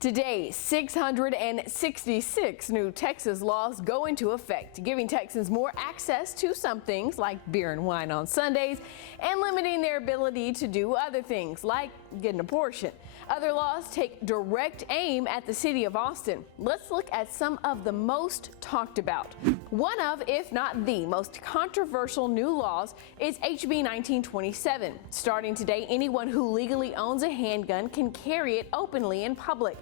Today, 666 new Texas laws go into effect, giving Texans more access to some things like beer and wine on Sundays and limiting their ability to do other things like get an abortion. Other laws take direct aim at the city of Austin. Let's look at some of the most talked about. One of, if not the most controversial new laws is HB 1927. Starting today, anyone who legally owns a handgun can carry it openly in public.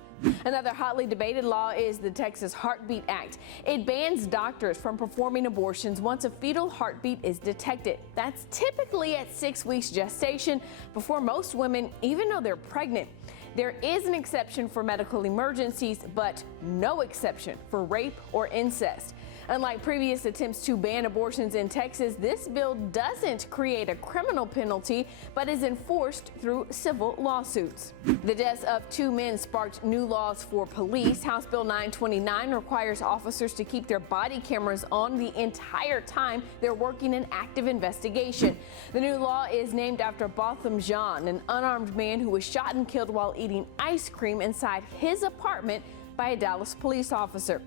Another hotly debated law is the Texas Heartbeat Act. It bans doctors from performing abortions once a fetal heartbeat is detected. That's typically at 6 weeks gestation, before most women even know they're pregnant. There is an exception for medical emergencies, but no exception for rape or incest. Unlike previous attempts to ban abortions in Texas, this bill doesn't create a criminal penalty, but is enforced through civil lawsuits. The deaths of 2 men sparked new laws for police. House Bill 929 requires officers to keep their body cameras on the entire time they're working an active investigation. The new law is named after Botham Jean, an unarmed man who was shot and killed while eating ice cream inside his apartment by a Dallas police officer.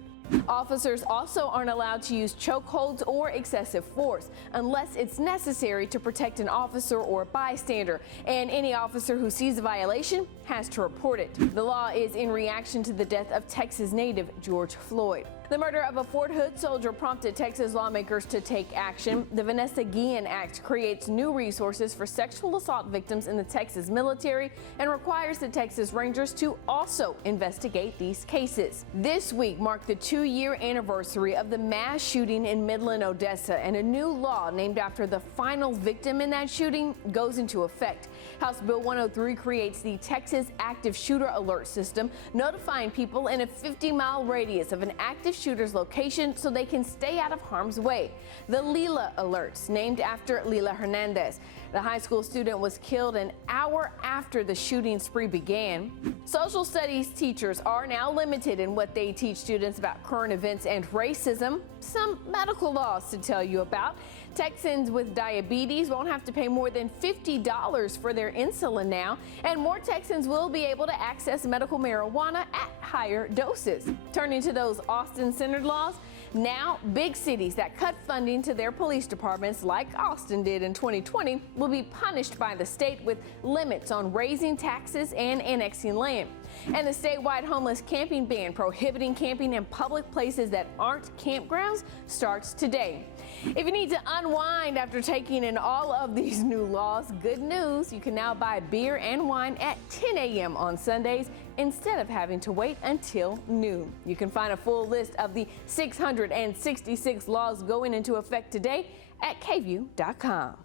Officers also aren't allowed to use chokeholds or excessive force unless it's necessary to protect an officer or bystander, and any officer who sees a violation has to report it. The law is in reaction to the death of Texas native George Floyd. The murder of a Fort Hood soldier prompted Texas lawmakers to take action. The Vanessa Guillen Act creates new resources for sexual assault victims in the Texas military and requires the Texas Rangers to also investigate these cases. This week marked the 2-year anniversary of the mass shooting in Midland, Odessa, and a new law named after the final victim in that shooting goes into effect. House Bill 103 creates the Texas Active Shooter Alert System, notifying people in a 50-mile radius of an active shooter's location so they can stay out of harm's way. The Lila Alerts, named after Lila Hernandez. The high school student was killed an hour after the shooting spree began. Social studies teachers are now limited in what they teach students about current events and racism. Some medical laws to tell you about. Texans with diabetes won't have to pay more than $50 for their insulin now, and more Texans will be able to access medical marijuana at higher doses. Turning to those Austin-centered laws, now, big cities that cut funding to their police departments, like Austin did in 2020, will be punished by the state with limits on raising taxes and annexing land. And the statewide homeless camping ban prohibiting camping in public places that aren't campgrounds starts today. If you need to unwind after taking in all of these new laws, good news, you can now buy beer and wine at 10 a.m. on Sundays instead of having to wait until noon. You can find a full list of the 666 laws going into effect today at kview.com.